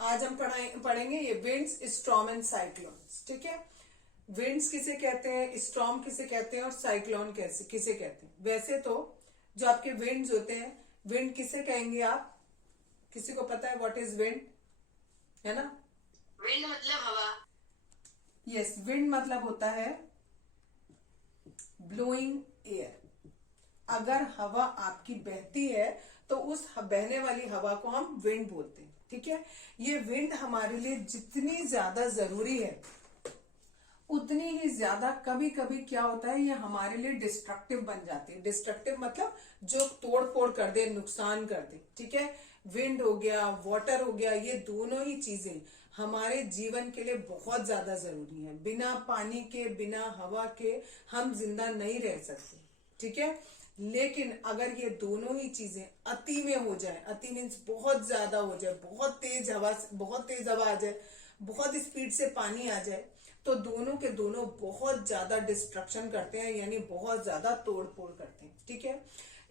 आज हम पढ़ेंगे ये विंड्स, स्टॉर्म एंड साइक्लोन्स। ठीक है, विंड्स किसे कहते हैं, स्टॉर्म किसे कहते हैं और साइक्लोन किसे कहते हैं। वैसे तो जो आपके विंड्स होते हैं, विंड किसे कहेंगे आप, किसी को पता है व्हाट इज विंड, है ना? विंड मतलब हवा। यस, विंड मतलब होता है ब्लोइंग एयर। अगर हवा आपकी बहती है तो उस बहने वाली हवा को हम विंड बोलते हैं। ठीक है, ये विंड हमारे लिए जितनी ज्यादा जरूरी है उतनी ही ज्यादा कभी कभी क्या होता है, ये हमारे लिए डिस्ट्रक्टिव बन जाती है। डिस्ट्रक्टिव मतलब जो तोड़ फोड़ कर दे, नुकसान कर दे। ठीक है, विंड हो गया, वाटर हो गया, ये दोनों ही चीजें हमारे जीवन के लिए बहुत ज्यादा जरूरी है। बिना पानी के, बिना हवा के हम जिंदा नहीं रह सकते। ठीक है, लेकिन अगर ये दोनों ही चीजें अति में हो जाए, अति मीन्स बहुत ज्यादा हो जाए, बहुत तेज हवा आ जाए, बहुत स्पीड से पानी आ जाए, तो दोनों के दोनों बहुत ज्यादा डिस्ट्रक्शन करते हैं, यानी बहुत ज्यादा तोड़ फोड़ करते हैं। ठीक है,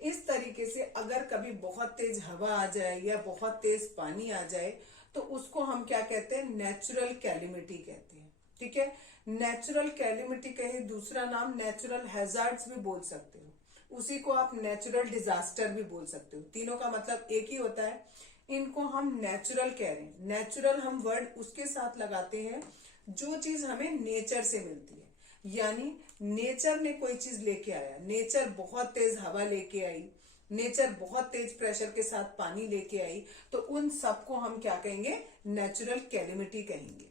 इस तरीके से अगर कभी बहुत तेज हवा आ जाए या बहुत तेज पानी आ जाए तो उसको हम क्या कहते हैं, नेचुरल कैलिमिटी कहते हैं। ठीक है, नेचुरल कैलिमिटी का ही दूसरा नाम नेचुरल हैजार्ड्स भी बोल सकते हो, उसी को आप नेचुरल डिजास्टर भी बोल सकते हो। तीनों का मतलब एक ही होता है। इनको हम नेचुरल कह रहे हैं। नेचुरल हम वर्ड उसके साथ लगाते हैं जो चीज हमें नेचर से मिलती है, यानी नेचर ने कोई चीज लेके आया, नेचर बहुत तेज हवा लेके आई, नेचर बहुत तेज प्रेशर के साथ पानी लेके आई, तो उन सबको हम क्या कहेंगे, नेचुरल कैलिमिटी कहेंगे।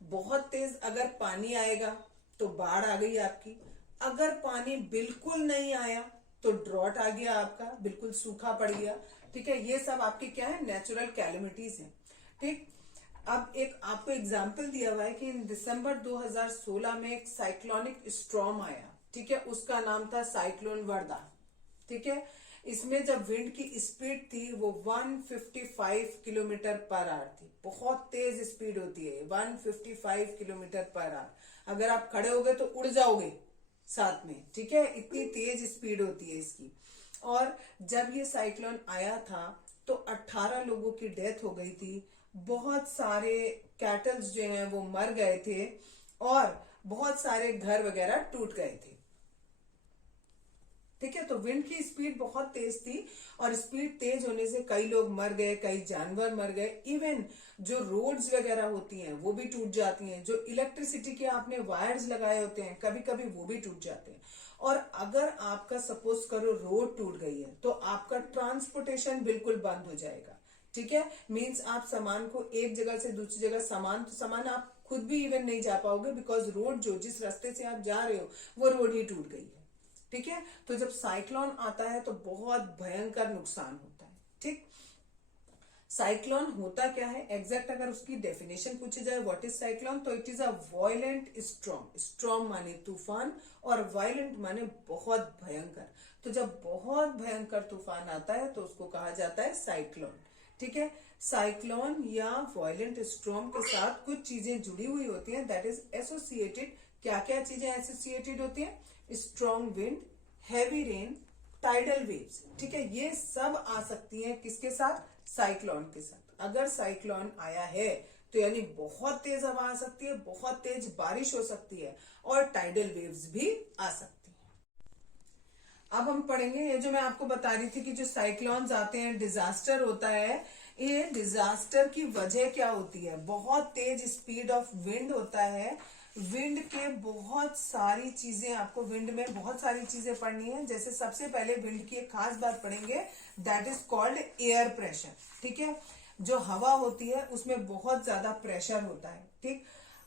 बहुत तेज अगर पानी आएगा तो बाढ़ आ गई आपकी, अगर पानी बिल्कुल नहीं आया तो ड्रॉट आ गया, आपका बिल्कुल सूखा पड़ गया। ठीक है, ये सब आपके क्या है, नेचुरल कैलिमिटीज हैं। ठीक, अब एक आपको एग्जाम्पल दिया हुआ है कि इन दिसंबर 2016 में एक साइक्लोनिक स्टॉर्म आया। ठीक है, उसका नाम था साइक्लोन वर्दा। ठीक है, इसमें जब विंड की स्पीड थी वो 155 किलोमीटर पर आवर थी। बहुत तेज स्पीड होती है 155 किलोमीटर पर आवर। अगर आप खड़े हो गए तो उड़ जाओगे साथ में। ठीक है, इतनी तेज स्पीड होती है इसकी। और जब ये साइक्लोन आया था तो 18 लोगों की डेथ हो गई थी, बहुत सारे कैटल्स जो हैं वो मर गए थे और बहुत सारे घर वगैरह टूट गए थे। ठीक है, तो विंड की स्पीड बहुत तेज थी और स्पीड तेज होने से कई लोग मर गए, कई जानवर मर गए, इवन जो रोड्स वगैरह होती हैं वो भी टूट जाती हैं, जो इलेक्ट्रिसिटी के आपने वायर्स लगाए होते हैं कभी कभी वो भी टूट जाते हैं। और अगर आपका सपोज करो रोड टूट गई है तो आपका ट्रांसपोर्टेशन बिल्कुल बंद हो जाएगा। ठीक है, मीन्स आप सामान को एक जगह से दूसरी जगह, सामान आप खुद भी इवन नहीं जा पाओगे, बिकॉज रोड जो जिस रास्ते से आप जा रहे हो वो रोड ही टूट गई है। ठीक है, तो जब साइक्लोन आता है तो बहुत भयंकर नुकसान होता है। ठीक, साइक्लोन होता क्या है, एग्जैक्ट अगर उसकी डेफिनेशन पूछी जाए व्हाट इज साइक्लोन, तो it is a violent storm. Storm माने तूफान और वायलेंट माने बहुत भयंकर। तो जब बहुत भयंकर तूफान आता है तो उसको कहा जाता है साइक्लोन। ठीक है, साइक्लोन या वायलेंट स्टॉर्म के साथ कुछ चीजें जुड़ी हुई होती हैं, दैट इज एसोसिएटेड। क्या क्या चीजें एसोसिएटेड होती हैं, strong wind, heavy rain, tidal waves. ठीक है, ये सब आ सकती हैं किसके साथ, साइक्लोन के साथ। अगर साइक्लोन आया है तो यानी बहुत तेज हवा आ सकती है, बहुत तेज बारिश हो सकती है और टाइडल वेव्स भी आ सकती है। अब हम पढ़ेंगे ये जो मैं आपको बता रही थी कि जो साइक्लोन्स आते हैं, डिजास्टर होता है, ये डिजास्टर की वजह क्या होती है, बहुत तेज स्पीड ऑफ विंड होता है। विंड के बहुत सारी चीजें, आपको विंड में बहुत सारी चीजें पढ़नी है। जैसे सबसे पहले विंड की एक खास बात पढ़ेंगे, that is called air pressure. ठीक है, जो हवा होती है उसमें बहुत ज्यादा प्रेशर होता है। ठीक,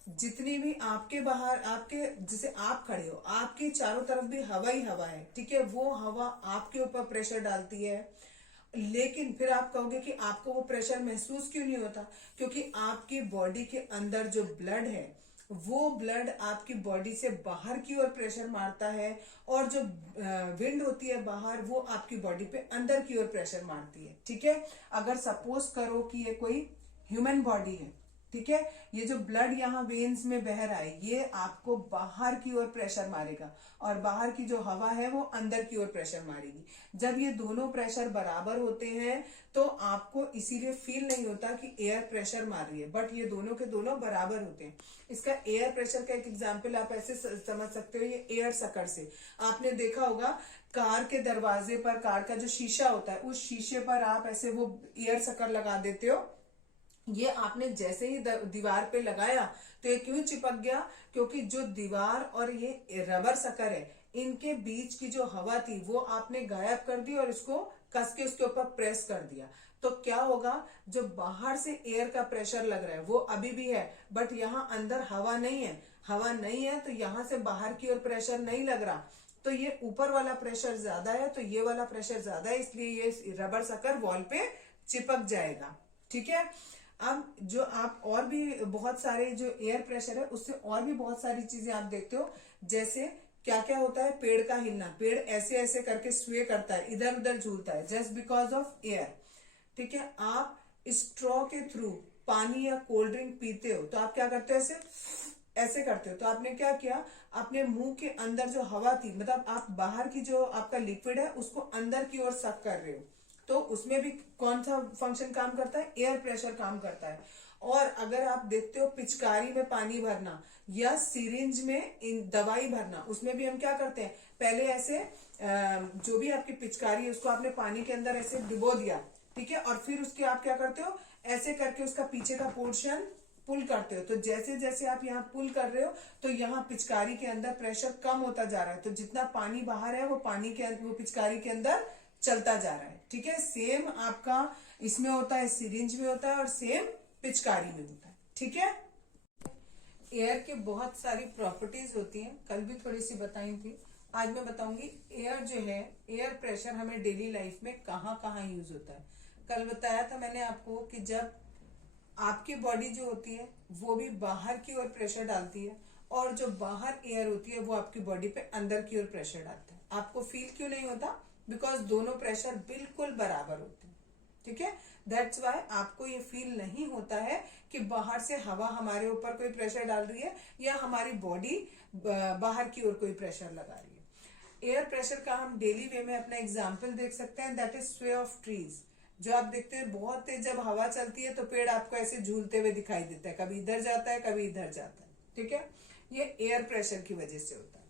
जितनी भी आपके बाहर, आपके जैसे आप खड़े हो, आपके चारों तरफ भी हवा ही हवा है। ठीक है, वो हवा आपके ऊपर प्रेशर डालती है, लेकिन फिर आप कहोगे कि आपको वो प्रेशर महसूस क्यों नहीं होता, क्योंकि आपकी बॉडी के अंदर जो ब्लड है वो ब्लड आपकी बॉडी से बाहर की ओर प्रेशर मारता है, और जो विंड होती है बाहर वो आपकी बॉडी पे अंदर की ओर प्रेशर मारती है। ठीक है, अगर सपोज करो कि ये कोई ह्यूमन बॉडी है, ठीक है। ये जो ब्लड यहाँ वेन्स में बह रहा है ये आपको बाहर की ओर प्रेशर मारेगा और बाहर की जो हवा है वो अंदर की ओर प्रेशर मारेगी। जब ये दोनों प्रेशर बराबर होते हैं तो आपको इसीलिए फील नहीं होता कि एयर प्रेशर मार रही है, बट ये दोनों के दोनों बराबर होते हैं। इसका एयर प्रेशर का एक एग्जाम्पल आप ऐसे समझ सकते हो, ये एयर सकर से आपने देखा होगा कार के दरवाजे पर, कार का जो शीशा होता है उस शीशे पर आप ऐसे वो एयर सकर लगा देते हो। ये आपने जैसे ही दीवार पे लगाया तो ये क्यों चिपक गया? क्योंकि जो दीवार और ये रबर सकर है इनके बीच की जो हवा थी वो आपने गायब कर दी और इसको कस के उसके ऊपर प्रेस कर दिया। तो क्या होगा, जो बाहर से एयर का प्रेशर लग रहा है वो अभी भी है, बट यहाँ अंदर हवा नहीं है। हवा नहीं है तो यहाँ से बाहर की ओर प्रेशर नहीं लग रहा, तो ये ऊपर वाला प्रेशर ज्यादा है तो ये वाला प्रेशर ज्यादा है, इसलिए ये रबर सकर वॉल पे चिपक जाएगा। ठीक है। अब जो आप और भी बहुत सारे जो एयर प्रेशर है उससे और भी बहुत सारी चीजें आप देखते हो, जैसे क्या क्या होता है, पेड़ का हिलना, पेड़ ऐसे ऐसे करके स्वे करता है, इधर उधर झूलता है जस्ट बिकॉज ऑफ एयर। ठीक है। आप स्ट्रॉ के थ्रू पानी या कोल्ड ड्रिंक पीते हो तो आप क्या करते हो, ऐसे ऐसे करते हो। तो आपने क्या किया, अपने मुंह के अंदर जो हवा थी, मतलब आप बाहर की जो आपका लिक्विड है उसको अंदर की ओर सक कर रहे हो, तो उसमें भी कौन सा फंक्शन काम करता है, एयर प्रेशर काम करता है। और अगर आप देखते हो पिचकारी में पानी भरना या सिरिंज में दवाई भरना, उसमें भी हम क्या करते हैं, पहले ऐसे जो भी आपकी पिचकारी है उसको आपने पानी के अंदर ऐसे डुबो दिया, ठीक है, और फिर उसके आप क्या करते हो, ऐसे करके उसका पीछे का पोर्शन पुल करते हो। तो जैसे जैसे आप यहाँ पुल कर रहे हो तो यहाँ पिचकारी के अंदर प्रेशर कम होता जा रहा है, तो जितना पानी बाहर है वो वो पिचकारी के अंदर चलता जा रहा है। ठीक है। सेम आपका इसमें होता है, सिरिंज में होता है और सेम पिचकारी में होता है। ठीक है। एयर के बहुत सारी प्रॉपर्टीज होती हैं, कल भी थोड़ी सी बताई थी, आज मैं बताऊंगी एयर जो है, एयर प्रेशर हमें डेली लाइफ में कहाँ कहाँ यूज होता है। कल बताया था मैंने आपको कि जब आपकी बॉडी जो होती है वो भी बाहर की ओर प्रेशर डालती है और जो बाहर एयर होती है वो आपकी बॉडी पे अंदर की ओर प्रेशर डालता है। आपको फील क्यों नहीं होता? बिकॉज दोनों प्रेशर बिल्कुल बराबर होते हैं। ठीक है। दैट्स वाई आपको ये फील नहीं होता है कि बाहर से हवा हमारे ऊपर कोई प्रेशर डाल रही है या हमारी बॉडी बाहर की ओर कोई प्रेशर लगा रही है। एयर प्रेशर का हम डेली वे में अपना एग्जाम्पल देख सकते हैं, दैट इज स्वे ऑफ ट्रीज। जो आप देखते हैं बहुत तेज जब हवा चलती है तो पेड़ आपको ऐसे झूलते हुए दिखाई देता है, कभी इधर जाता है कभी इधर जाता है। ठीक है। ये एयर प्रेशर की वजह से होता है।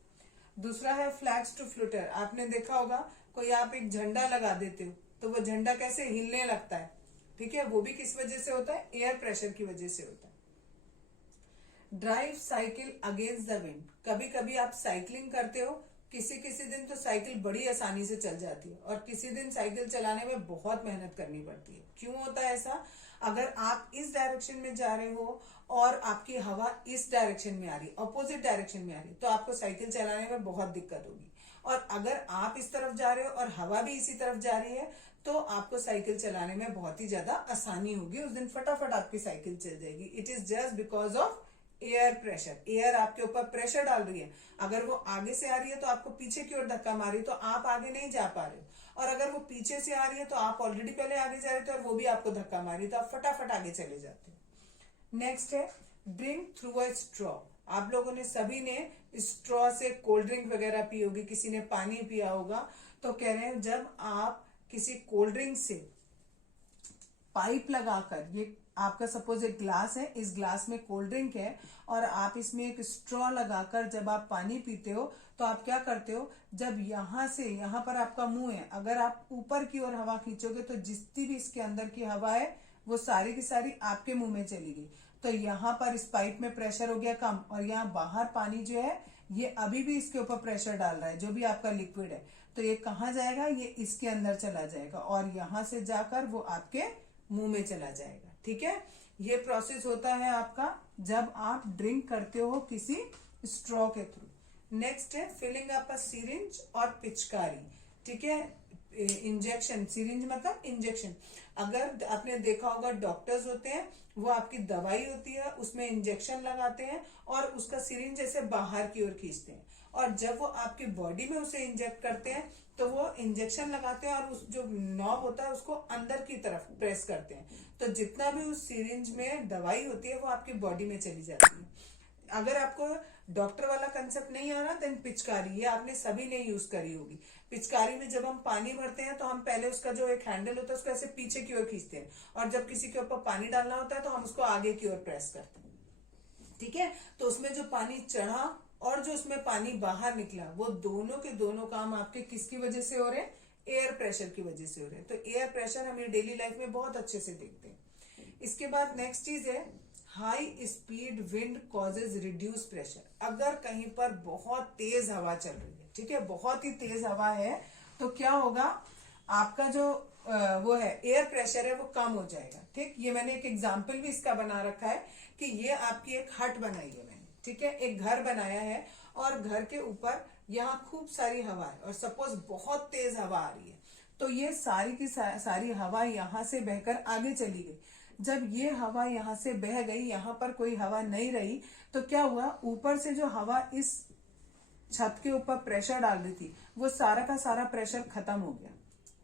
दूसरा है फ्लैग्स टू फ्लूटर। आपने देखा होगा कोई आप एक झंडा लगा देते हो तो वो झंडा कैसे हिलने लगता है। ठीक है। वो भी किस वजह से होता है, एयर प्रेशर की वजह से होता है। Drive cycle against the wind. कभी कभी आप साइकिलिंग करते हो, किसी किसी दिन तो साइकिल बड़ी आसानी से चल जाती है और किसी दिन साइकिल चलाने में बहुत मेहनत करनी पड़ती है। क्यों होता है ऐसा? अगर आप इस डायरेक्शन में जा रहे हो और आपकी हवा इस डायरेक्शन में आ रही, अपोजिट डायरेक्शन में आ रही, तो आपको साइकिल चलाने में बहुत दिक्कत होगी। और अगर आप इस तरफ जा रहे हो और हवा भी इसी तरफ जा रही है तो आपको साइकिल चलाने में बहुत ही ज्यादा आसानी होगी, उस दिन फटाफट आपकी साइकिल चल जाएगी। It is just because of air pressure. Air आपके ऊपर प्रेशर डाल रही है, अगर वो आगे से आ रही है तो आपको पीछे की ओर धक्का मार रही है तो आप आगे नहीं जा पा रहे हो, और अगर वो पीछे से आ रही है तो आप ऑलरेडी पहले आगे जा रहे थे और वो भी आपको धक्का मार रही है तो आप फटाफट आगे चले जाते हो। नेक्स्ट है ड्रिंक थ्रू अ स्ट्रॉ। आप लोगों ने सभी ने स्ट्रॉ से कोल्ड ड्रिंक वगैरह पी होगी, किसी ने पानी पिया होगा। तो कह रहे हैं जब आप किसी कोल्ड ड्रिंक से पाइप लगाकर, ये आपका सपोज एक ग्लास है, इस ग्लास में कोल्ड ड्रिंक है और आप इसमें एक स्ट्रॉ लगाकर जब आप पानी पीते हो तो आप क्या करते हो, जब यहां से यहां पर आपका मुंह है, अगर आप ऊपर की ओर हवा खींचोगे तो जितनी भी इसके अंदर की हवा है वो सारी की सारी आपके मुंह में चली गई। तो यहाँ पर इस पाइप में प्रेशर हो गया कम और यहाँ बाहर पानी जो है ये अभी भी इसके ऊपर प्रेशर डाल रहा है, जो भी आपका लिक्विड है, तो ये कहाँ जाएगा, ये इसके अंदर चला जाएगा और यहाँ से जाकर वो आपके मुंह में चला जाएगा। ठीक है। ये प्रोसेस होता है आपका जब आप ड्रिंक करते हो किसी स्ट्रॉ के थ्रू। नेक्स्ट है फिलिंग अप अ सिरिंज और पिचकारी। ठीक है। इंजेक्शन, सिरिंज मतलब इंजेक्शन। अगर आपने देखा होगा डॉक्टर्स होते हैं वो आपकी दवाई होती है उसमें इंजेक्शन लगाते हैं और उसका सिरिंज जैसे बाहर की ओर खींचते हैं और जब वो आपकी बॉडी में उसे इंजेक्ट करते हैं तो वो इंजेक्शन लगाते हैं और उस जो नॉब होता है उसको अंदर की तरफ प्रेस करते हैं, तो जितना भी उस सिरिंज में दवाई होती है वो आपकी बॉडी में चली जाती है। अगर आपको डॉक्टर वाला कंसेप्ट नहीं आ रहा देन पिचकारी, ये आपने सभी ने यूज करी होगी। पिचकारी में जब हम पानी भरते हैं तो हम पहले उसका जो एक हैंडल होता है उसको ऐसे पीछे की ओर खींचते हैं, और जब किसी के ऊपर पानी डालना होता है तो हम उसको आगे की ओर प्रेस करते हैं। ठीक है, तो उसमें जो पानी चढ़ा और जो उसमें पानी बाहर निकला वो दोनों के दोनों काम आपके किसकी वजह से हो रहे हैं? एयर प्रेशर की वजह से हो रहे हैं। तो एयर प्रेशर हम डेली लाइफ में बहुत अच्छे से देखते हैं। इसके बाद नेक्स्ट चीज है high speed wind causes reduce pressure. अगर कहीं पर बहुत तेज हवा चल रही है, ठीक है, बहुत ही तेज हवा है, तो क्या होगा, आपका जो वो है एयर प्रेशर है वो कम हो जाएगा। ठीक, ये मैंने एक एग्जाम्पल भी इसका बना रखा है कि ये आपकी एक हट बनाई है मैंने, ठीक है, एक घर बनाया है और घर के ऊपर यहाँ खूब सारी हवा है और सपोज बहुत तेज हवा आ रही है, तो ये सारी की सारी हवा यहाँ से बहकर आगे चली गई। जब ये हवा यहाँ से बह गई, यहाँ पर कोई हवा नहीं रही, तो क्या हुआ, ऊपर से जो हवा इस छत के ऊपर प्रेशर डाल रही थी वो सारा का सारा प्रेशर खत्म हो गया।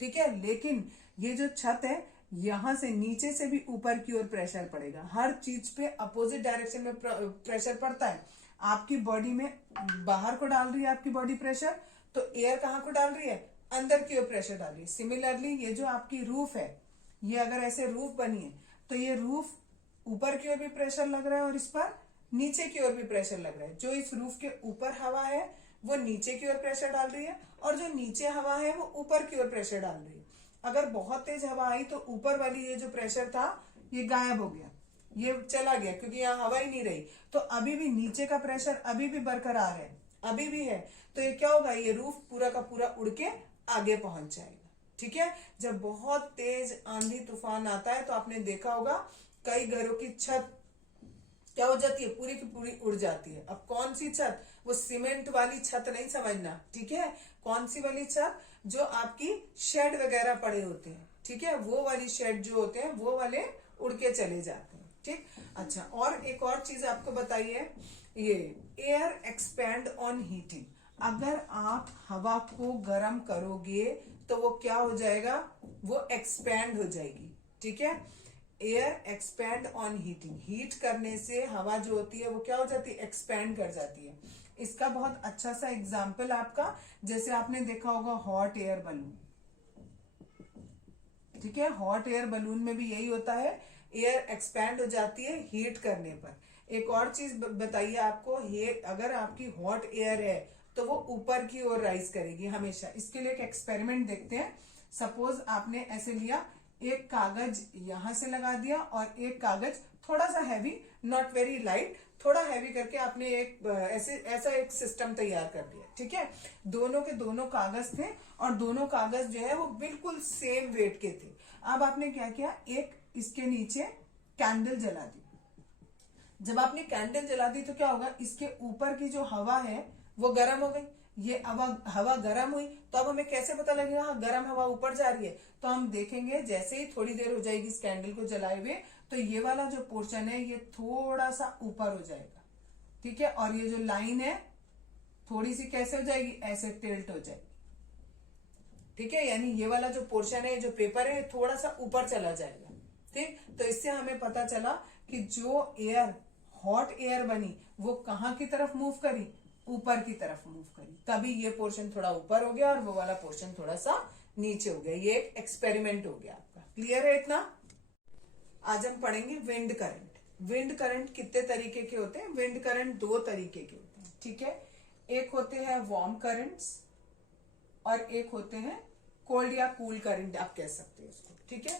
ठीक है, लेकिन ये जो छत है यहां से नीचे से भी ऊपर की ओर प्रेशर पड़ेगा। हर चीज पे अपोजिट डायरेक्शन में प्रेशर पड़ता है। आपकी बॉडी में बाहर को डाल रही है आपकी बॉडी प्रेशर, तो एयर कहाँ को डाल रही है? अंदर की ओर प्रेशर डाल रही है। सिमिलरली ये जो आपकी रूफ है, ये अगर ऐसे रूफ बनी है तो ये रूफ ऊपर की ओर भी प्रेशर लग रहा है और इस पर नीचे की ओर भी प्रेशर लग रहा है। जो इस रूफ के ऊपर हवा है वो नीचे की ओर प्रेशर डाल रही है और जो नीचे हवा है वो ऊपर की ओर प्रेशर डाल रही है। अगर बहुत तेज हवा आई तो ऊपर वाली ये जो प्रेशर था ये गायब हो गया, ये चला गया क्योंकि यहाँ हवा ही नहीं रही। तो अभी भी नीचे का प्रेशर अभी भी बरकरार है, अभी भी है। तो ये क्या होगा, ये रूफ पूरा का पूरा उड़ के आगे पहुंच जाएगा। ठीक है, जब बहुत तेज आंधी तूफान आता है तो आपने देखा होगा कई घरों की छत क्या हो जाती है, पूरी की पूरी उड़ जाती है। अब कौन सी छत? वो सीमेंट वाली छत नहीं समझना, ठीक है, कौन सी वाली छत? जो आपकी शेड वगैरह पड़े होते हैं, ठीक है, वो वाली शेड जो होते हैं वो वाले उड़ के चले जाते हैं। ठीक, अच्छा, और एक और चीज आपको बताइए, ये एयर एक्सपैंड ऑन हीटिंग। अगर आप हवा को गर्म करोगे तो वो क्या हो जाएगा, वो एक्सपैंड हो जाएगी। ठीक है, air expand on heating, heat करने से हवा जो होती है वो क्या हो जाती है, एक्सपैंड कर जाती है। इसका बहुत अच्छा सा एग्जाम्पल आपका, जैसे आपने देखा होगा हॉट एयर बलून, ठीक है, हॉट एयर बलून में भी यही होता है, एयर एक्सपैंड हो जाती है हीट करने पर। एक और चीज बताइए आपको, ये अगर आपकी हॉट एयर है तो वो ऊपर की ओर राइज करेगी हमेशा। इसके लिए एक एक्सपेरिमेंट देखते हैं। सपोज आपने ऐसे लिया, एक कागज यहां से लगा दिया और एक कागज थोड़ा सा हैवी, नॉट वेरी लाइट, थोड़ा हैवी करके आपने एक ऐसा एक सिस्टम तैयार कर दिया। ठीक है, दोनों के दोनों कागज थे और दोनों कागज जो है वो बिल्कुल सेम वेट के थे। अब आपने क्या किया, एक इसके नीचे कैंडल जला दी। जब आपने कैंडल जला दी तो क्या होगा, इसके ऊपर की जो हवा है वो गर्म हो गई। ये हवा गर्म हुई तो अब हमें कैसे पता लगेगा हाँ गर्म हवा ऊपर जा रही है? तो हम देखेंगे जैसे ही थोड़ी देर हो जाएगी इस कैंडल को जलाए हुए तो ये वाला जो पोर्शन है ये थोड़ा सा ऊपर हो जाएगा। ठीक है, और ये जो लाइन है थोड़ी सी कैसे हो जाएगी, ऐसे टिल्ट हो जाएगी। ठीक है, यानी ये वाला जो पोर्शन है, जो पेपर है, थोड़ा सा ऊपर चला जाएगा। ठीक, तो इससे हमें पता चला कि जो एयर हॉट एयर बनी वो कहाँ की तरफ मूव करी, ऊपर की तरफ मूव करी, तभी ये पोर्शन थोड़ा ऊपर हो गया और वो वाला पोर्शन थोड़ा सा नीचे हो गया। ये एक एक्सपेरिमेंट हो गया आपका। क्लियर है इतना? आज हम पढ़ेंगे विंड करंट। विंड करंट कितने तरीके के होते हैं? विंड करंट दो तरीके के होते हैं। ठीक है, एक होते हैं वार्म करंट्स और एक होते हैं कोल्ड या कूल करंट, आप कह सकते हो उसको। ठीक है,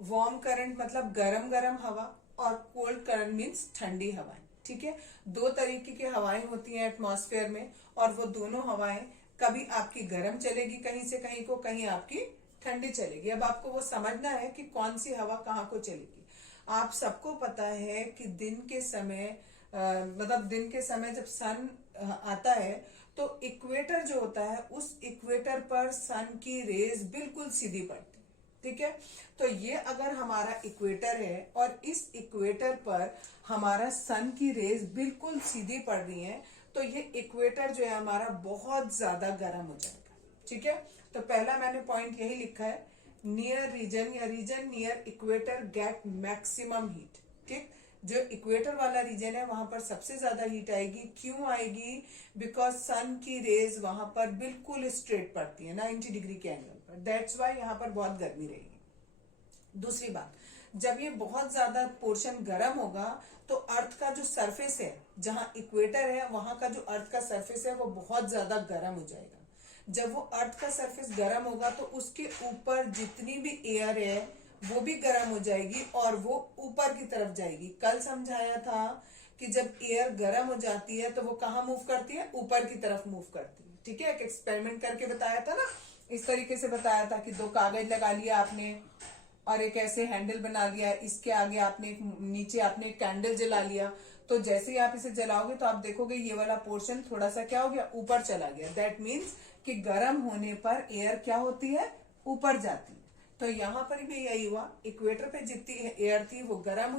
वार्म करंट मतलब गरम गरम हवा और कोल्ड करंट मीन्स ठंडी हवाएं। ठीक है, दो तरीके की हवाएं होती हैं एटमॉस्फेयर में और वो दोनों हवाएं कभी आपकी गर्म चलेगी कहीं से कहीं को, कहीं आपकी ठंडी चलेगी। अब आपको वो समझना है कि कौन सी हवा कहाँ को चलेगी। आप सबको पता है कि दिन के समय मतलब दिन के समय जब सन आता है तो इक्वेटर जो होता है उस इक्वेटर पर सन की रेज बिल्कुल सीधी पड़ती है। ठीक है, तो ये अगर हमारा इक्वेटर है और इस इक्वेटर पर हमारा सन की रेज बिल्कुल सीधी पड़ रही है तो ये इक्वेटर जो है हमारा बहुत ज्यादा गर्म हो जाएगा। ठीक है, तो पहला मैंने पॉइंट यही लिखा है, नियर रीजन या region near equator get maximum heat. ठीक, जो इक्वेटर वाला रीजन है वहां पर सबसे ज्यादा हीट आएगी। क्यों आएगी? बिकॉज सन की रेज वहां पर बिल्कुल स्ट्रेट पड़ती है 90 डिग्री के एंगल पर, दैट्स वाई यहाँ पर बहुत गर्मी रहेगी। दूसरी बात, जब ये बहुत ज्यादा पोर्शन गर्म होगा तो अर्थ का जो सरफेस है, जहां इक्वेटर है वहां का जो अर्थ का सरफेस है वो बहुत ज्यादा गर्म हो जाएगा। जब वो अर्थ का सरफेस गर्म होगा तो उसके ऊपर जितनी भी एयर है वो भी गर्म हो जाएगी और वो ऊपर की तरफ जाएगी। कल समझाया था कि जब एयर गर्म हो जाती है तो वो कहाँ मूव करती है? ऊपर की तरफ मूव करती है। ठीक है, एक एक्सपेरिमेंट करके बताया था ना, इस तरीके से बताया था कि 2 कागज लगा लिया आपने और एक ऐसे हैंडल बना लिया, इसके आगे आपने नीचे आपने कैंडल जला लिया, तो जैसे ही आप इसे जलाओगे तो आप देखोगे ये वाला पोर्शन थोड़ा सा क्या हो गया? ऊपर चला गया। दैट मीन्स कि गर्म होने पर एयर क्या होती है? ऊपर जाती है। तो यहाँ पर भी यही हुआ, इक्वेटर पे जितनी एयर थी वो गर्म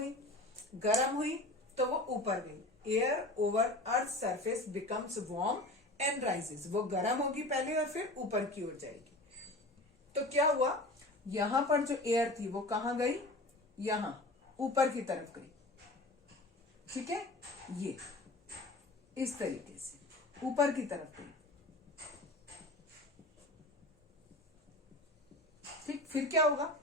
हुई तो वो ऊपर गई। Air over earth surface becomes warm and rises, वो गर्म होगी पहले और फिर ऊपर की ओर जाएगी। तो क्या हुआ? यहां पर जो एयर थी वो कहां गई? यहां ऊपर की तरफ गई। ठीक है, ये इस तरीके से ऊपर की तरफ गई। ठीक, फिर क्या होगा?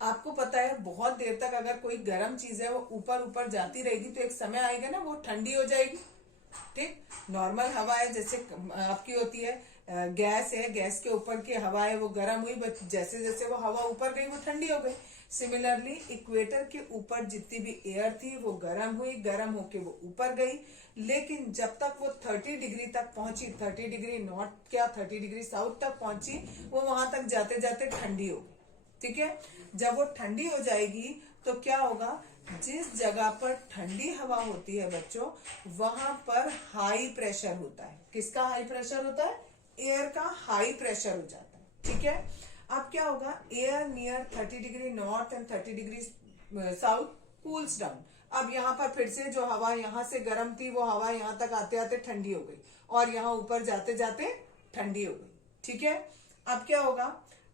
आपको पता है बहुत देर तक अगर कोई गर्म चीज है वो ऊपर ऊपर जाती रहेगी तो एक समय आएगा ना वो ठंडी हो जाएगी। ठीक, नॉर्मल हवा है जैसे आपकी होती है, गैस है, गैस के ऊपर की हवा है वो गर्म हुई, बट जैसे जैसे वो हवा ऊपर गई वो ठंडी हो गई। सिमिलरली इक्वेटर के ऊपर जितनी भी एयर थी वो गर्म हुई, गर्म होके वो ऊपर गई, लेकिन जब तक वो 30 डिग्री तक पहुंची, 30 डिग्री नॉर्थ क्या 30 डिग्री साउथ तक पहुंची, वो वहां तक जाते जाते ठंडी हो गई। ठीक है, जब वो ठंडी हो जाएगी तो क्या होगा? जिस जगह पर ठंडी हवा होती है बच्चों, वहां पर हाई प्रेशर होता है। किसका हाई प्रेशर होता है? एयर का हाई प्रेशर हो जाता है। ठीक है, अब क्या होगा? Air near 30 degree north and 30 degree south cools down. अब यहाँ पर फिर से जो हवा यहाँ से गर्म थी वो हवा यहाँ तक आते आते ठंडी हो गई और यहाँ ऊपर जाते जाते ठंडी हो गई। ठीक है, अब क्या होगा?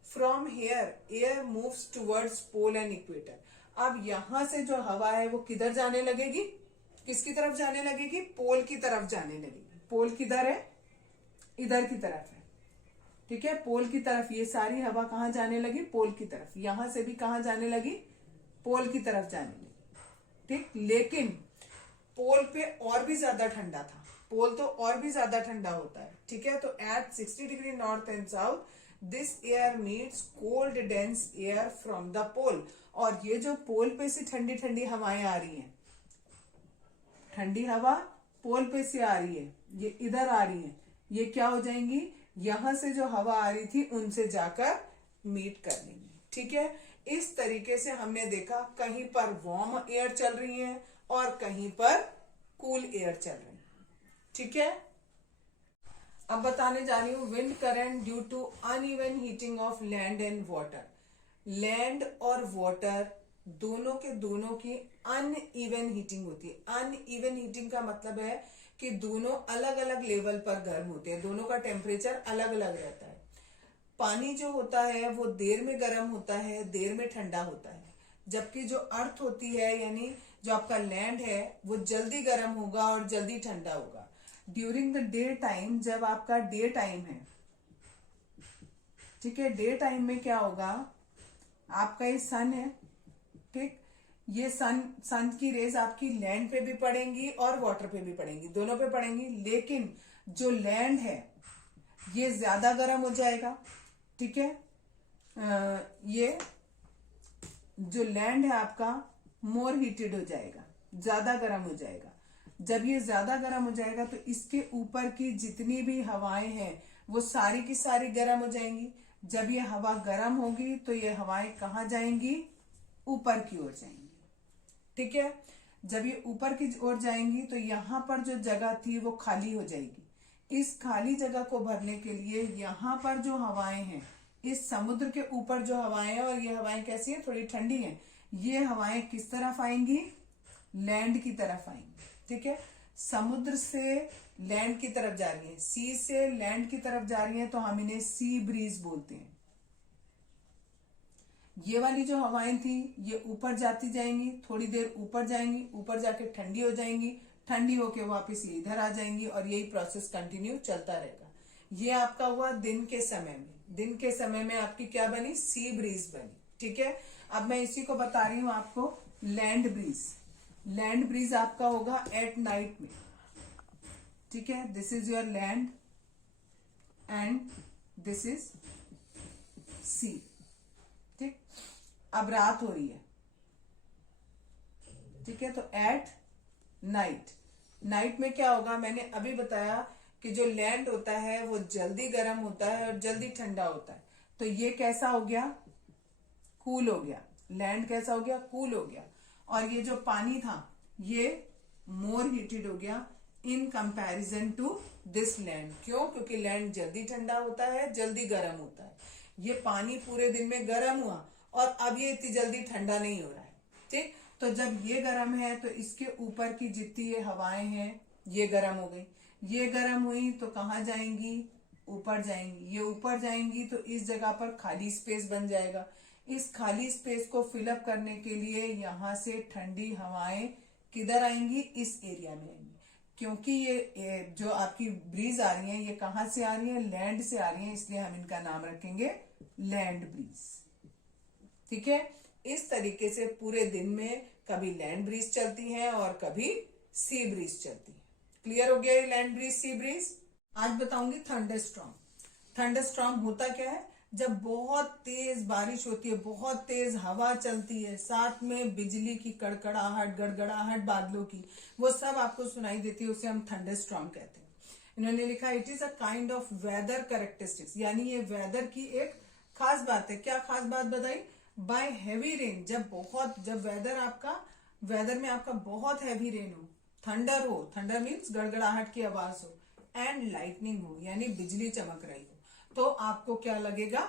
From here air moves towards pole and equator. अब यहां से जो हवा है वो किधर जाने लगेगी? किसकी तरफ जाने लगेगी? पोल की तरफ जाने लगेगी। पोल किधर है? इधर की तरफ है। ठीक है, पोल की तरफ ये सारी हवा कहां जाने लगी? पोल की तरफ। यहां से भी कहां जाने लगी? पोल की तरफ जाने लगी। ठीक, लेकिन पोल पे और भी ज्यादा ठंडा था। पोल तो और भी ज्यादा ठंडा होता है। ठीक है, तो at 60 degree north and south this air meets cold dense air from the pole. और ये जो पोल पे से ठंडी ठंडी हवाएं आ रही हैं, ठंडी हवा पोल पे से आ रही है, ये इधर आ रही है, ये क्या हो जाएंगी? यहां से जो हवा आ रही थी उनसे जाकर मीट कर लेंगी। ठीक है, इस तरीके से हमने देखा कहीं पर वार्म एयर चल रही है और कहीं पर कूल एयर चल रही है। ठीक है, अब बताने जा रही हूं wind current due to uneven heating of land and water. Land और वाटर दोनों के दोनों की अनइवन हीटिंग होती है। अनइवन हीटिंग का मतलब है कि दोनों अलग अलग लेवल पर गर्म होते हैं, दोनों का टेम्परेचर अलग अलग रहता है। पानी जो होता है वो देर में गर्म होता है, देर में ठंडा होता है, जबकि जो अर्थ होती है यानी जो आपका लैंड है वो जल्दी गर्म होगा और जल्दी ठंडा होगा। ड्यूरिंग द डे टाइम, जब आपका डे टाइम है, ठीक है, डे टाइम में क्या होगा? आपका ये सन है, ठीक, ये सन की रेज आपकी लैंड पे भी पड़ेंगी और वाटर पे भी पड़ेंगी, दोनों पे पड़ेंगी, लेकिन जो लैंड है ये ज्यादा गर्म हो जाएगा। ठीक है, ये जो लैंड है आपका मोर हीटेड हो जाएगा, ज्यादा गर्म हो जाएगा। जब ये ज्यादा गर्म हो जाएगा तो इसके ऊपर की जितनी भी हवाएं हैं वो सारी की सारी गर्म हो जाएंगी। जब ये हवा गर्म होगी तो ये हवाएं कहाँ जाएंगी? ऊपर की ओर जाएंगी। ठीक है, जब ये ऊपर की ओर जाएंगी तो यहाँ पर जो जगह थी वो खाली हो जाएगी। इस खाली जगह को भरने के लिए यहाँ पर जो हवाएं हैं, इस समुद्र के ऊपर जो हवाएं हैं, और ये हवाएं कैसी हैं? थोड़ी ठंडी हैं, ये हवाएं किस तरफ आएंगी? लैंड की तरफ आएंगी। ठीक है, समुद्र से लैंड की तरफ जा रही है, सी से लैंड की तरफ जा रही है, तो हम इन्हें सी ब्रीज बोलते हैं। ये वाली जो हवाएं थी ये ऊपर जाती जाएंगी, थोड़ी देर ऊपर जाएंगी, ऊपर जाके ठंडी हो जाएंगी, ठंडी होके वापस ये इधर आ जाएंगी और यही प्रोसेस कंटिन्यू चलता रहेगा। ये आपका हुआ दिन के समय में। दिन के समय में आपकी क्या बनी? सी ब्रीज बनी। ठीक है, अब मैं इसी को बता रही हूं आपको लैंड ब्रीज। लैंड ब्रीज आपका होगा एट नाइट में। ठीक है, this is your land and this is sea. ठीक, अब रात हो रही है। ठीक है, तो एट नाइट, नाइट में क्या होगा? मैंने अभी बताया कि जो लैंड होता है वो जल्दी गर्म होता है और जल्दी ठंडा होता है। तो ये कैसा हो गया? कूल हो गया। लैंड कैसा हो गया? कूल हो गया। और ये जो पानी था ये मोर हीटेड हो गया in comparison to this land. क्यों? क्योंकि लैंड जल्दी ठंडा होता है, जल्दी गर्म होता है। ये पानी पूरे दिन में गर्म हुआ और अब ये इतनी जल्दी ठंडा नहीं हो रहा है। ठीक, तो जब ये गर्म है तो इसके ऊपर की जितनी ये हवाएं हैं ये गर्म हो गई। ये गर्म हुई तो कहाँ जाएंगी? ऊपर जाएंगी। ये ऊपर जाएंगी तो इस जगह पर खाली स्पेस बन जाएगा। इस खाली स्पेस को फिलअप करने के लिए यहां से ठंडी हवाएं किधर आएंगी? इस एरिया में आएंगी। क्योंकि ये जो आपकी ब्रीज आ रही है ये कहां से आ रही है? लैंड से आ रही है, इसलिए हम इनका नाम रखेंगे लैंड ब्रीज। ठीक है, इस तरीके से पूरे दिन में कभी लैंड ब्रीज चलती है और कभी सी ब्रीज चलती है। क्लियर हो गया ये लैंड ब्रीज, सी ब्रीज। आज बताऊंगी थंडरस्टॉर्म। थंडरस्टॉर्म होता क्या है? जब बहुत तेज बारिश होती है, बहुत तेज हवा चलती है, साथ में बिजली की कड़कड़ाहट, गड़गड़ाहट बादलों की, वो सब आपको सुनाई देती है, उसे हम थंडरस्टॉर्म कहते हैं। इन्होंने लिखा it is a kind of weather characteristics, यानी ये वेदर की एक खास बात है। क्या खास बात बताई? बाय हैवी रेन, जब वेदर में आपका बहुत हैवी रेन हो, थंडर हो, थंडर मीन्स गड़गड़ाहट की आवाज हो, एंड लाइटनिंग हो यानी बिजली चमक रही हो, तो आपको क्या लगेगा?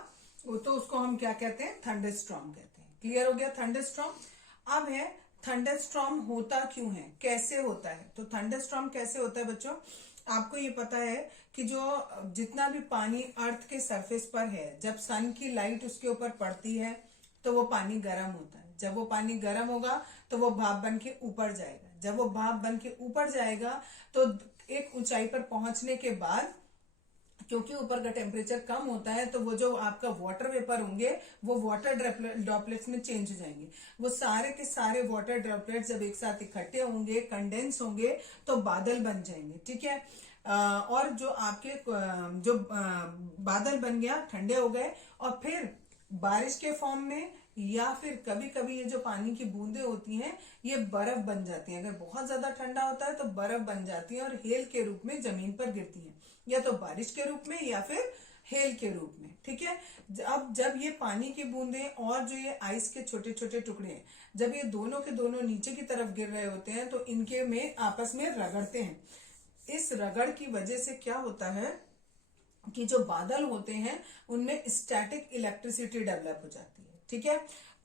वो तो उसको हम क्या कहते हैं? थंडरस्टॉर्म कहते हैं। क्लियर हो गया थंडरस्टॉर्म। अब है थंडरस्टॉर्म होता क्यों है, कैसे होता है? तो थंडरस्टॉर्म कैसे होता है बच्चों? आपको ये पता है कि जो जितना भी पानी अर्थ के सरफेस पर है, जब सन की लाइट उसके ऊपर पड़ती है तो वो पानी गर्म होता है। जब वो पानी गर्म होगा तो वो भाप बन के ऊपर जाएगा। जब वो भाप बन के ऊपर जाएगा तो एक ऊंचाई पर पहुंचने के बाद, क्योंकि ऊपर का टेम्परेचर कम होता है, तो वो जो आपका वाटर वेपर होंगे वो वाटर ड्रॉपलेट्स में चेंज हो जाएंगे। वो सारे के सारे वाटर ड्रॉपलेट्स जब एक साथ इकट्ठे होंगे, कंडेंस होंगे, तो बादल बन जाएंगे। ठीक है, और जो आपके बादल बन गया, ठंडे हो गए, और फिर बारिश के फॉर्म में या फिर कभी कभी ये जो पानी की बूंदें होती हैं ये बर्फ बन जाती हैं। अगर बहुत ज्यादा ठंडा होता है तो बर्फ बन जाती है और हेल के रूप में जमीन पर गिरती हैं, या तो बारिश के रूप में या फिर हेल के रूप में। ठीक है, अब जब ये पानी की बूंदें और जो ये आइस के छोटे छोटे टुकड़े हैं, जब ये दोनों के दोनों नीचे की तरफ गिर रहे होते हैं तो इनके में आपस में रगड़ते हैं। इस रगड़ की वजह से क्या होता है कि जो बादल होते हैं उनमें स्टैटिक इलेक्ट्रिसिटी डेवलप हो जाती है। ठीक है,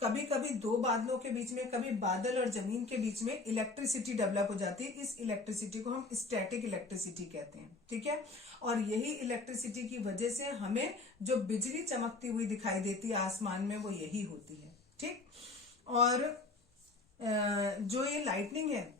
कभी कभी दो बादलों के बीच में, कभी बादल और जमीन के बीच में इलेक्ट्रिसिटी डेवलप हो जाती है। इस इलेक्ट्रिसिटी को हम स्टैटिक इलेक्ट्रिसिटी कहते हैं। ठीक है, और यही इलेक्ट्रिसिटी की वजह से हमें जो बिजली चमकती हुई दिखाई देती है आसमान में, वो यही होती है। ठीक, और जो ये लाइटनिंग है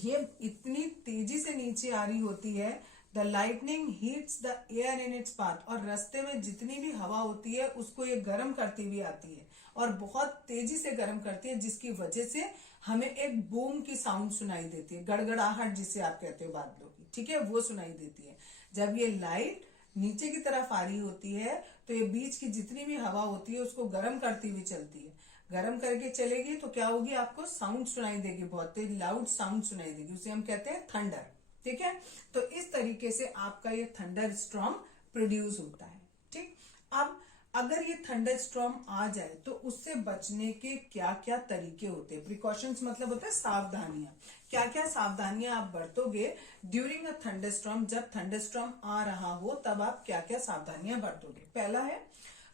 ये इतनी तेजी से नीचे आ रही होती है। The lightning heats the air in its path, और रास्ते में जितनी भी हवा होती है उसको ये गर्म करती हुई आती है और बहुत तेजी से गर्म करती है, जिसकी वजह से हमें एक बूम की साउंड सुनाई देती है, गड़गड़ाहट जिसे आप कहते हो बादलों की। ठीक है, वो सुनाई देती है। जब ये लाइट नीचे की तरफ आ रही होती है तो ये बीच की जितनी भी हवा होती है उसको गर्म करती हुई चलती है। गर्म करके चलेगी तो क्या होगी? आपको साउंड सुनाई देगी, बहुत तेज लाउड साउंड सुनाई देगी, उसे हम कहते हैं थंडर। ठीक है, तो इस तरीके से आपका ये थंडर स्टॉर्म प्रोड्यूस होता है। ठीक, अब अगर ये थंडर स्टॉर्म आ जाए तो उससे बचने के क्या क्या तरीके होते हैं? प्रिकॉशंस मतलब होता है सावधानियां। क्या क्या सावधानियां आप बरतोगे ड्यूरिंग अ थंडर स्टॉर्म? जब थंडर स्टॉर्म आ रहा हो तब आप क्या क्या सावधानियां बरतोगे? पहला है,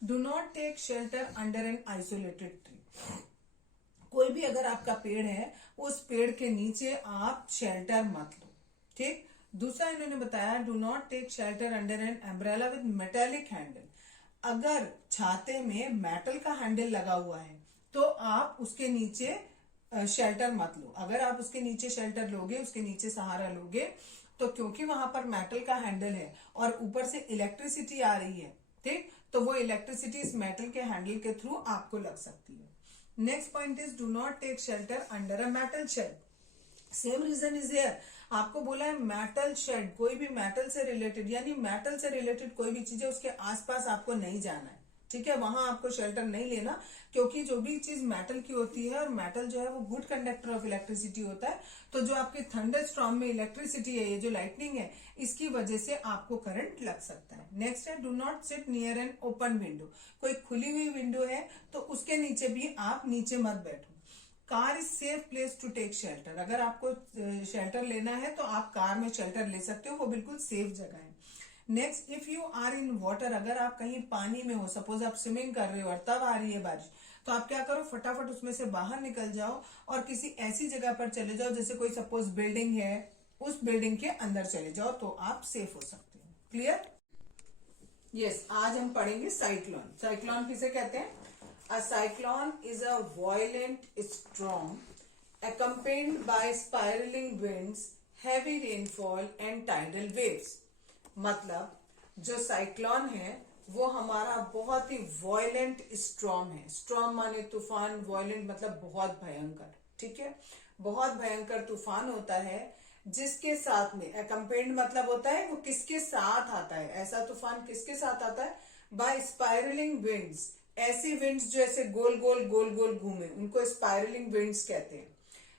do not take shelter under an isolated tree. कोई भी अगर आपका पेड़ है उस पेड़ के नीचे आप शेल्टर मत लो, ठीक। दूसरा इन्होंने बताया do not take shelter under an umbrella with metallic handle. अगर छाते में मेटल का हैंडल लगा हुआ है तो आप उसके नीचे शेल्टर मत लो। अगर आप उसके नीचे शेल्टर लोगे, उसके नीचे सहारा लोगे, तो क्योंकि वहां पर मेटल का हैंडल है और ऊपर से इलेक्ट्रिसिटी आ रही है, ठीक, तो वो इलेक्ट्रिसिटी इस मेटल के हैंडल के थ्रू आपको लग सकती है। Next point is do not take shelter under a metal shed. Same reason is here. आपको बोला है मेटल शेड, कोई भी मेटल से रिलेटेड यानी मेटल से रिलेटेड कोई भी चीज है उसके आसपास आपको नहीं जाना है, ठीक है। वहां आपको शेल्टर नहीं लेना, क्योंकि जो भी चीज मेटल की होती है और मेटल जो है वो गुड कंडक्टर ऑफ इलेक्ट्रिसिटी होता है, तो जो आपके थंडर स्टॉर्म में इलेक्ट्रिसिटी है, ये जो लाइटनिंग है, इसकी वजह से आपको करंट लग सकता है। नेक्स्ट है do not sit near an open window. कोई खुली हुई विंडो है तो उसके नीचे भी आप नीचे मत बैठो। Car is safe place to take shelter. अगर आपको शेल्टर लेना है तो आप कार में शेल्टर ले सकते हो, वो बिल्कुल सेफ जगह है। Next, if you are in water, अगर आप कहीं पानी में हो, सपोज आप स्विमिंग कर रहे हो और तब आ रही है बारिश, तो आप क्या करो, फटाफट उसमें से बाहर निकल जाओ और किसी ऐसी जगह पर चले जाओ, जैसे कोई सपोज बिल्डिंग है, उस बिल्डिंग के अंदर चले जाओ, तो आप सेफ हो सकते हो। क्लियर? यस, आज हम पढ़ेंगे साइक्लोन। साइक्लोन किसे कहते हैं? A cyclone is a violent storm accompanied by spiraling winds, heavy rainfall and tidal waves. मतलब जो साइक्लोन है वो हमारा बहुत ही वॉयलेंट स्टॉर्म है। स्टॉर्म माने तूफान, वॉयलेंट मतलब बहुत भयंकर, ठीक है। बहुत भयंकर तूफान होता है जिसके साथ में अकम्पेन्ड मतलब होता है वो किसके साथ आता है, ऐसा तूफान किसके साथ आता है? By spiraling winds. ऐसी विंड्स जो ऐसे गोल गोल घूमे, उनको स्पाइरलिंग विंड्स कहते हैं।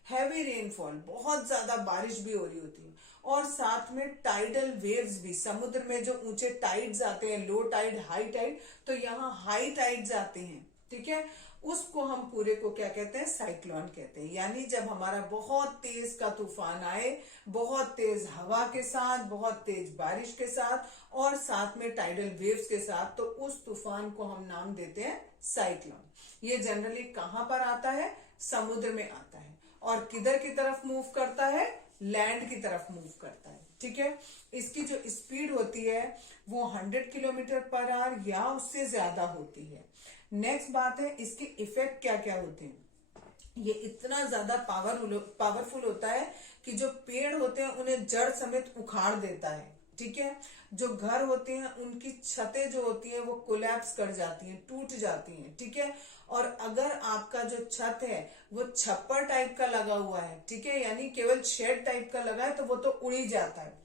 हैवी रेनफॉल, बहुत ज्यादा बारिश भी हो रही होती है, और साथ में टाइडल वेव्स भी। समुद्र में जो ऊंचे टाइड्स आते हैं, लो टाइड, हाई टाइड, तो यहाँ हाई टाइड्स आते हैं, ठीक है। उसको हम पूरे को क्या कहते हैं? साइक्लोन कहते हैं। यानी जब हमारा बहुत तेज का तूफान आए, बहुत तेज हवा के साथ, बहुत तेज बारिश के साथ और साथ में टाइडल वेव्स के साथ, तो उस तूफान को हम नाम देते हैं साइक्लोन। ये जनरली कहां पर आता है? समुद्र में आता है। और किधर की तरफ मूव करता है? लैंड की तरफ मूव करता है, ठीक है। इसकी जो स्पीड होती है वो 100 किलोमीटर पर आवर या उससे ज्यादा होती है। नेक्स्ट बात है, इसके इफेक्ट क्या क्या होते हैं। ये इतना ज्यादा पावरफुल होता है कि जो पेड़ होते हैं उन्हें जड़ समेत उखाड़ देता है, ठीक है। जो घर होते हैं उनकी छतें जो होती हैं वो कोलैप्स कर जाती हैं, टूट जाती हैं, ठीक है। और अगर आपका जो छत है वो छप्पर टाइप का लगा हुआ है, ठीक है, यानी केवल शेड टाइप का लगा है, तो वो तो उड़ ही जाता है।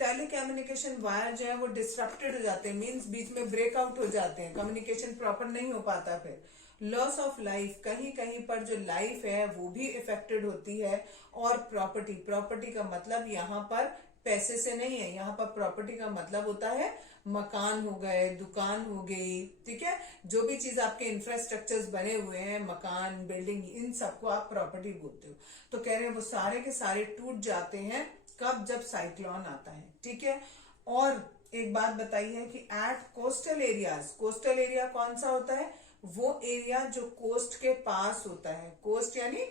टेलीकम्युनिकेशन वायर जो है वो डिस्ट्रप्टेड हो जाते हैं, मींस बीच में ब्रेकआउट हो जाते हैं, कम्युनिकेशन प्रॉपर नहीं हो पाता। फिर लॉस ऑफ लाइफ, कहीं कहीं पर जो लाइफ है वो भी इफेक्टेड होती है। और प्रॉपर्टी का मतलब यहाँ पर पैसे से नहीं है, यहाँ पर प्रॉपर्टी का मतलब होता है मकान हो गए, दुकान हो गई, ठीक है। जो भी चीज आपके इंफ्रास्ट्रक्चर्स बने हुए हैं, मकान, बिल्डिंग, इन सबको आप प्रॉपर्टी बोलते हो। तो कह रहे हैं वो सारे के सारे टूट जाते हैं। कब? जब साइक्लोन आता है, ठीक है। और एक बात बताई है कि at coastal areas, coastal area कौन सा होता है? वो एरिया जो कोस्ट के पास होता है। कोस्ट यानी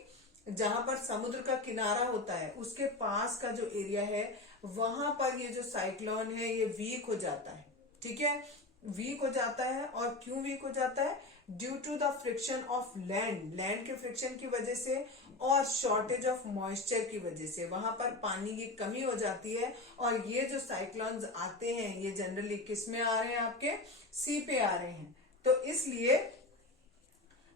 जहां पर समुद्र का किनारा होता है, उसके पास का जो एरिया है, वहां पर ये जो साइक्लोन है ये वीक हो जाता है, ठीक है। वीक हो जाता है। और क्यों वीक हो जाता है? Due to the friction of land के फ्रिक्शन की वजह से और शॉर्टेज ऑफ मॉइस्चर की वजह से, वहां पर पानी की कमी हो जाती है। और ये जो साइक्लोन्स आते हैं ये जनरली किस में आ रहे हैं? आपके सी पे आ रहे हैं। तो इसलिए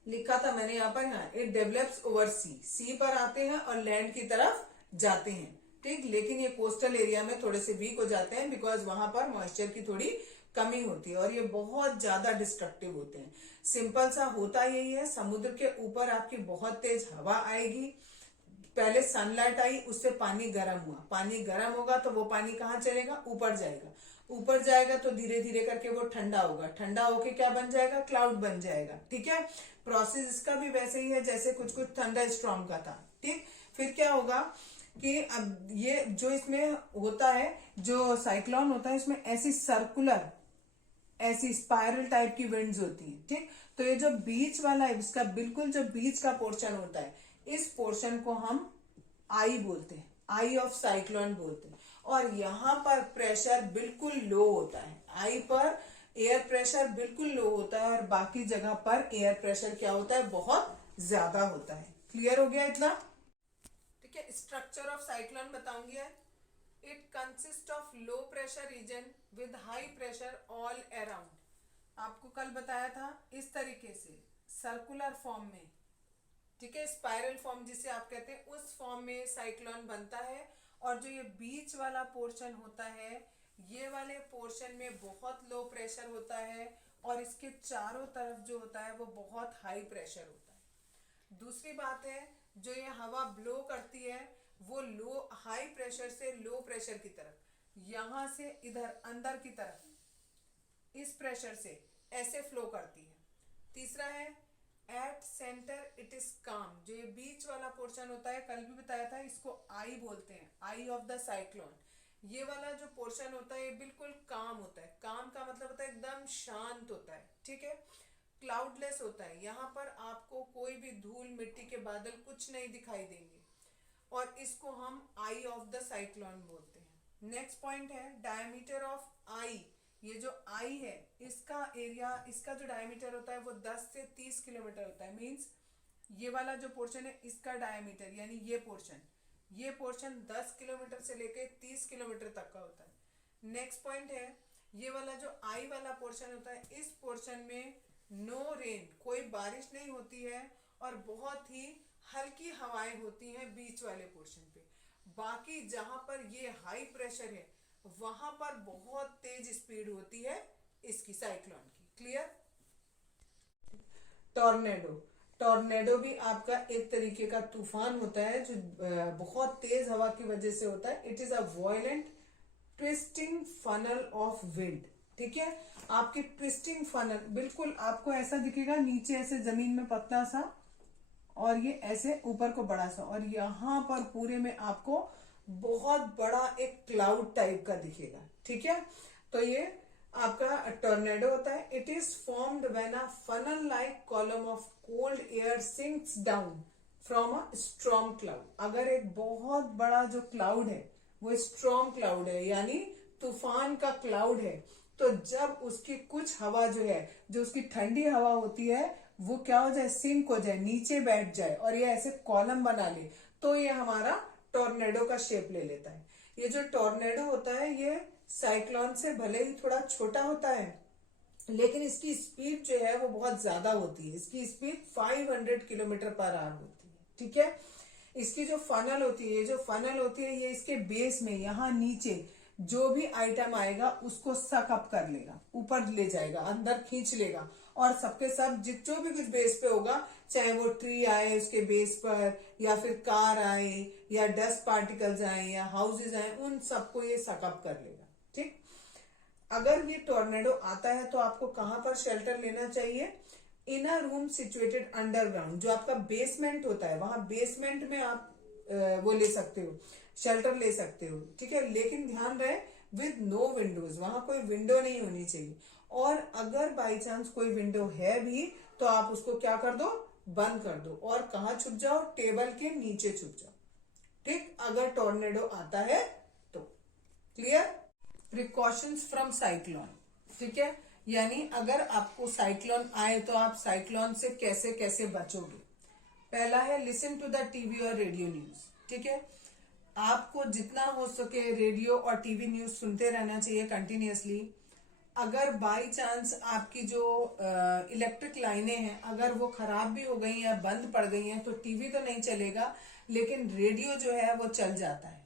लिखा था मैंने यहाँ पर, हाँ, इट डेवलप्स ओवर सी पर आते हैं और लैंड की तरफ जाते हैं, ठीक। लेकिन ये कोस्टल एरिया में थोड़े से वीक हो जाते हैं बिकॉज वहां पर मॉइस्चर की थोड़ी कमी होती है और ये बहुत ज्यादा डिस्ट्रक्टिव होते हैं। सिंपल सा होता यही है, समुद्र के ऊपर आपकी बहुत तेज हवा आएगी, पहले सनलाइट आई, उससे पानी गर्म हुआ, पानी गर्म होगा तो वो पानी कहाँ चलेगा? ऊपर जाएगा। ऊपर जाएगा तो धीरे धीरे करके वो ठंडा होगा, ठंडा होके क्या बन जाएगा? क्लाउड बन जाएगा, ठीक है। प्रोसेस इसका भी वैसे ही है जैसे कुछ थंडर स्टॉर्म का था, ठीक। फिर क्या होगा कि अब ये जो इसमें होता है, जो साइक्लोन होता है, इसमें ऐसी सर्कुलर ऐसी स्पाइरल टाइप की विंड्स होती हैं, ठीक। तो ये जो बीच वाला है, इसका बिल्कुल जो बीच का पोर्शन होता है, इस पोर्शन को हम आई बोलते हैं, आई ऑफ साइक्लोन बोलते हैं। और यहाँ पर प्रेशर बिल्कुल लो होता है, आई पर एयर प्रेशर बिल्कुल लो होता है और बाकी जगह पर एयर प्रेशर क्या होता है, बहुत ज्यादा होता है। क्लियर हो गया इतना? ठीक है, स्ट्रक्चर ऑफ साइक्लोन बताऊंगी। It consist of low pressure region with high pressure all around. आपको कल बताया था इस तरीके से सर्कुलर फॉर्म में, ठीक है, स्पाइरल फॉर्म जिसे आप कहते हैं, उस फॉर्म में साइक्लोन बनता है। और जो ये बीच वाला पोर्शन होता है, ये वाले पोर्शन में बहुत लो प्रेशर होता है और इसके चारों तरफ जो होता है वो बहुत हाई प्रेशर होता है। दूसरी बात है, जो ये हवा ब्लो करती है वो लो हाई प्रेशर से लो प्रेशर की तरफ, यहां से इधर अंदर की तरफ इस प्रेशर से ऐसे फ्लो करती है। तीसरा है एट सेंटर इट इज काम। जो ये बीच वाला पोर्शन होता है, कल भी बताया था, इसको आई बोलते हैं, आई ऑफ द साइक्लोन। ये वाला जो पोर्शन होता है ये बिल्कुल काम होता है। काम का मतलब होता है एकदम शांत होता है, ठीक है, क्लाउडलेस होता है। यहाँ पर आपको कोई भी धूल मिट्टी के बादल कुछ नहीं दिखाई देंगे और इसको हम आई ऑफ द साइक्लोन बोलते हैं। नेक्स्ट पॉइंट है डायमीटर ऑफ आई। ये जो आई है इसका एरिया, इसका जो डायमीटर होता है वो 10 से 30 किलोमीटर होता है। मींस ये वाला जो पोर्शन है इसका डायमीटर, यानी ये पोर्शन 10 किलोमीटर से लेके 30 किलोमीटर तक का होता है। नेक्स्ट पॉइंट है, ये वाला जो आई वाला पोर्शन होता है, इस पोर्शन में नो रेन, कोई बारिश नहीं होती है और बहुत ही हल्की हवाएं होती हैं बीच वाले पोर्शन पे। बाकी जहां पर ये हाई प्रेशर है वहां पर बहुत तेज स्पीड होती है इसकी साइक्लोन की। क्लियर? टॉर्नेडो भी आपका एक तरीके का तूफान होता है जो बहुत तेज हवा की वजह से होता है। It is a violent twisting funnel of wind, ठीक है। आपकी ट्विस्टिंग फनल बिल्कुल आपको ऐसा दिखेगा, नीचे ऐसे जमीन में पतला सा और ये ऐसे ऊपर को बड़ा सा, और यहाँ पर पूरे में आपको बहुत बड़ा एक क्लाउड टाइप का दिखेगा, ठीक है। तो ये आपका टॉर्नेडो होता है। It is formed when a funnel like column of cold air sinks down from a storm cloud. अगर एक बहुत बड़ा जो क्लाउड है वो स्ट्रॉम क्लाउड है, यानी तूफान का क्लाउड है, तो जब उसकी कुछ हवा जो है, जो उसकी ठंडी हवा होती है, वो क्या हो जाए, सिंक हो जाए, नीचे बैठ जाए और ये ऐसे कॉलम बना ले, तो ये हमारा टॉर्नेडो का शेप ले लेता है। ये जो टॉर्नेडो होता है ये साइक्लोन से भले ही थोड़ा छोटा होता है, लेकिन इसकी स्पीड जो है वो बहुत ज्यादा होती है। इसकी स्पीड 500 किलोमीटर पर आवर होती है, ठीक है। इसकी जो फनल होती है, ये इसके बेस में यहाँ नीचे जो भी आइटम आएगा उसको सक अप कर लेगा, ऊपर ले जाएगा, अंदर खींच लेगा, और सबके सब जो भी कुछ बेस पे होगा, चाहे वो ट्री आए उसके बेस पर, या फिर कार आए, या डस्ट पार्टिकल्स आए, या हाउसेज आए, उन सबको ये सकअप कर लेगा, ठीक। अगर ये टॉर्नेडो आता है तो आपको कहां पर शेल्टर लेना चाहिए? इन अ रूम सिचुएटेड अंडरग्राउंड। जो आपका बेसमेंट होता है वहां बेसमेंट में आप वो ले सकते हो, शेल्टर ले सकते हो, ठीक है। लेकिन ध्यान रहे विद नो विंडोज, वहां कोई विंडो नहीं होनी चाहिए। और अगर बाई चांस कोई विंडो है भी तो आप उसको क्या कर दो, बंद कर दो, और कहाँ छुप जाओ, टेबल के नीचे छुप जाओ, ठीक, अगर टॉर्नेडो आता है तो। क्लियर? प्रिकॉशंस फ्रॉम साइक्लोन, ठीक है, यानी अगर आपको साइक्लोन आए तो आप साइक्लोन से कैसे कैसे बचोगे। पहला है लिसन टू द टीवी और रेडियो न्यूज, ठीक है। आपको जितना हो सके रेडियो और टीवी न्यूज सुनते रहना चाहिए कंटिन्यूअसली। अगर बाई चांस आपकी जो इलेक्ट्रिक लाइनें हैं अगर वो खराब भी हो गई या बंद पड़ गई हैं तो टीवी तो नहीं चलेगा, लेकिन रेडियो जो है वो चल जाता है,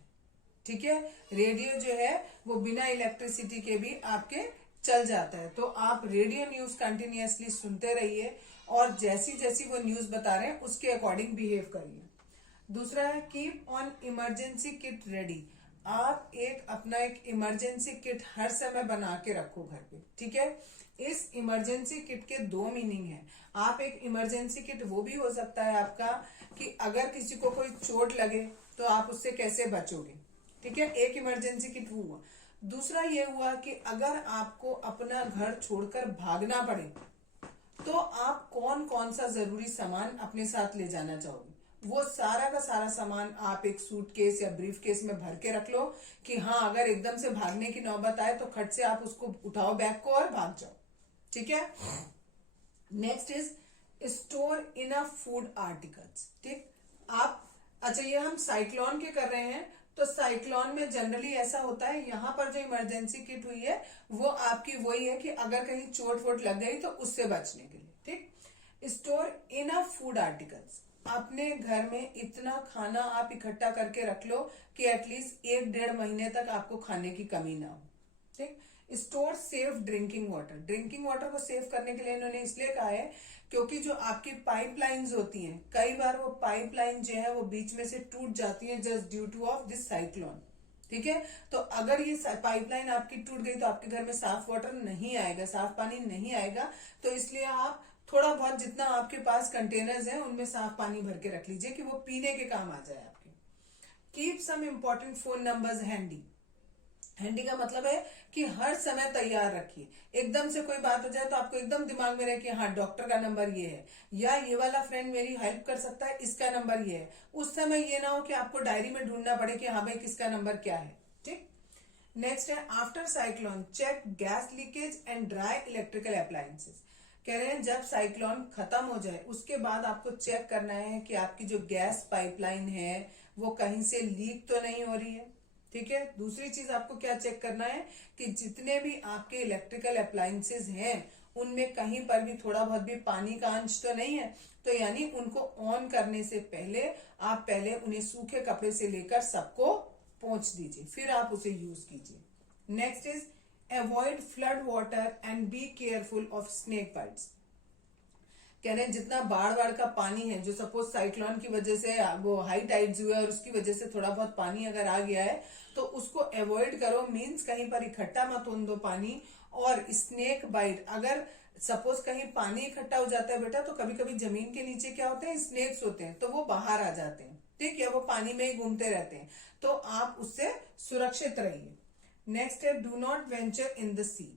ठीक है। रेडियो जो है वो बिना इलेक्ट्रिसिटी के भी आपके चल जाता है। तो आप रेडियो न्यूज कंटिन्यूअसली सुनते रहिए और जैसी जैसी वो न्यूज बता रहे हैं उसके अकॉर्डिंग बिहेव करिए। दूसरा है keep on emergency kit ready. आप अपना एक इमरजेंसी किट हर समय बना के रखो घर पे, ठीक है। इस इमरजेंसी किट के दो मीनिंग है। आप एक इमरजेंसी किट वो भी हो सकता है आपका कि अगर किसी को कोई चोट लगे तो आप उससे कैसे बचोगे, ठीक है, एक इमरजेंसी किट वो हुआ। दूसरा ये हुआ कि अगर आपको अपना घर छोड़कर भागना पड़े तो आप कौन कौन सा जरूरी सामान अपने साथ ले जाना चाहोगे। वो सारा का सारा सामान आप एक सूटकेस या ब्रीफ केस में भर के रख लो कि हाँ अगर एकदम से भागने की नौबत आए तो खट से आप उसको उठाओ बैग को और भाग जाओ। ठीक है। Next is store enough food articles. ठीक। आप अच्छा ये हम साइक्लोन के कर रहे हैं तो साइक्लोन में जनरली ऐसा होता है, यहाँ पर जो इमरजेंसी किट हुई है वो आपकी वही है कि अगर कहीं चोट वोट लग गई तो उससे बचने के लिए। ठीक। Store enough food articles. अपने घर में इतना खाना आप इकट्ठा करके रख लो कि एटलीस्ट 1-1.5 महीने तक आपको खाने की कमी ना हो। ठीक। Store safe drinking water. Drinking water को सेव करने के लिए इन्होंने इसलिए कहा है क्योंकि जो आपकी पाइपलाइंस होती हैं कई बार वो पाइपलाइन जो है वो बीच में से टूट जाती है just due two of this cyclone. ठीक है। तो अगर ये पाइपलाइन आपकी टूट गई तो आपके घर में साफ वाटर नहीं आएगा, साफ पानी नहीं आएगा। तो इसलिए आप थोड़ा बहुत जितना आपके पास कंटेनर्स हैं उनमें साफ पानी भर के रख लीजिए कि वो पीने के काम आ जाए आपके। Keep some important phone numbers handy. Handy का मतलब है कि हर समय तैयार रखिए। एकदम से कोई बात हो जाए तो आपको एकदम दिमाग में रहे कि हाँ डॉक्टर का नंबर ये है या ये वाला फ्रेंड मेरी हेल्प कर सकता है, इसका नंबर ये है। उस समय ये ना हो कि आपको डायरी में ढूंढना पड़े कि हाँ भाई किसका नंबर क्या है। ठीक। नेक्स्ट है after cyclone check gas leakage and dry electrical appliances. कह रहे हैं जब साइक्लोन खत्म हो जाए उसके बाद आपको चेक करना है कि आपकी जो गैस पाइपलाइन है वो कहीं से लीक तो नहीं हो रही है। ठीक है। दूसरी चीज आपको क्या चेक करना है कि जितने भी आपके इलेक्ट्रिकल अप्लायंसेस हैं उनमें कहीं पर भी थोड़ा बहुत भी पानी का अंश तो नहीं है। तो यानी उनको ऑन करने से पहले आप पहले उन्हें सूखे कपड़े से लेकर सबको पोंछ दीजिए, फिर आप उसे यूज कीजिए। Next is avoid flood water and be careful of snake bites. कह रहे हैं जितना बाढ़ का पानी है जो सपोज साइक्लोन की वजह से वो हाई टाइड्स हुए और उसकी वजह से थोड़ा बहुत पानी अगर आ गया है तो उसको अवॉइड करो। मीन्स कहीं पर इकट्ठा मत होने दो पानी। और स्नेक बाइट, अगर सपोज कहीं पानी इकट्ठा हो जाता है बेटा तो कभी कभी जमीन के नीचे क्या होते हैं स्नेक्स होते हैं तो वो बाहर आ जाते हैं। ठीक है। वो पानी में ही घूमते रहते हैं तो आप उससे सुरक्षित रहिए। नेक्स्ट है do not venture in the sea.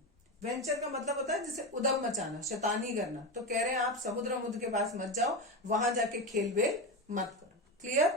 Venture का मतलब होता है जैसे उदम मचाना, शैतानी करना। तो कह रहे हैं आप समुद्र मुद्र के पास मत जाओ, वहां जाके खेल वेल मत करो। क्लियर।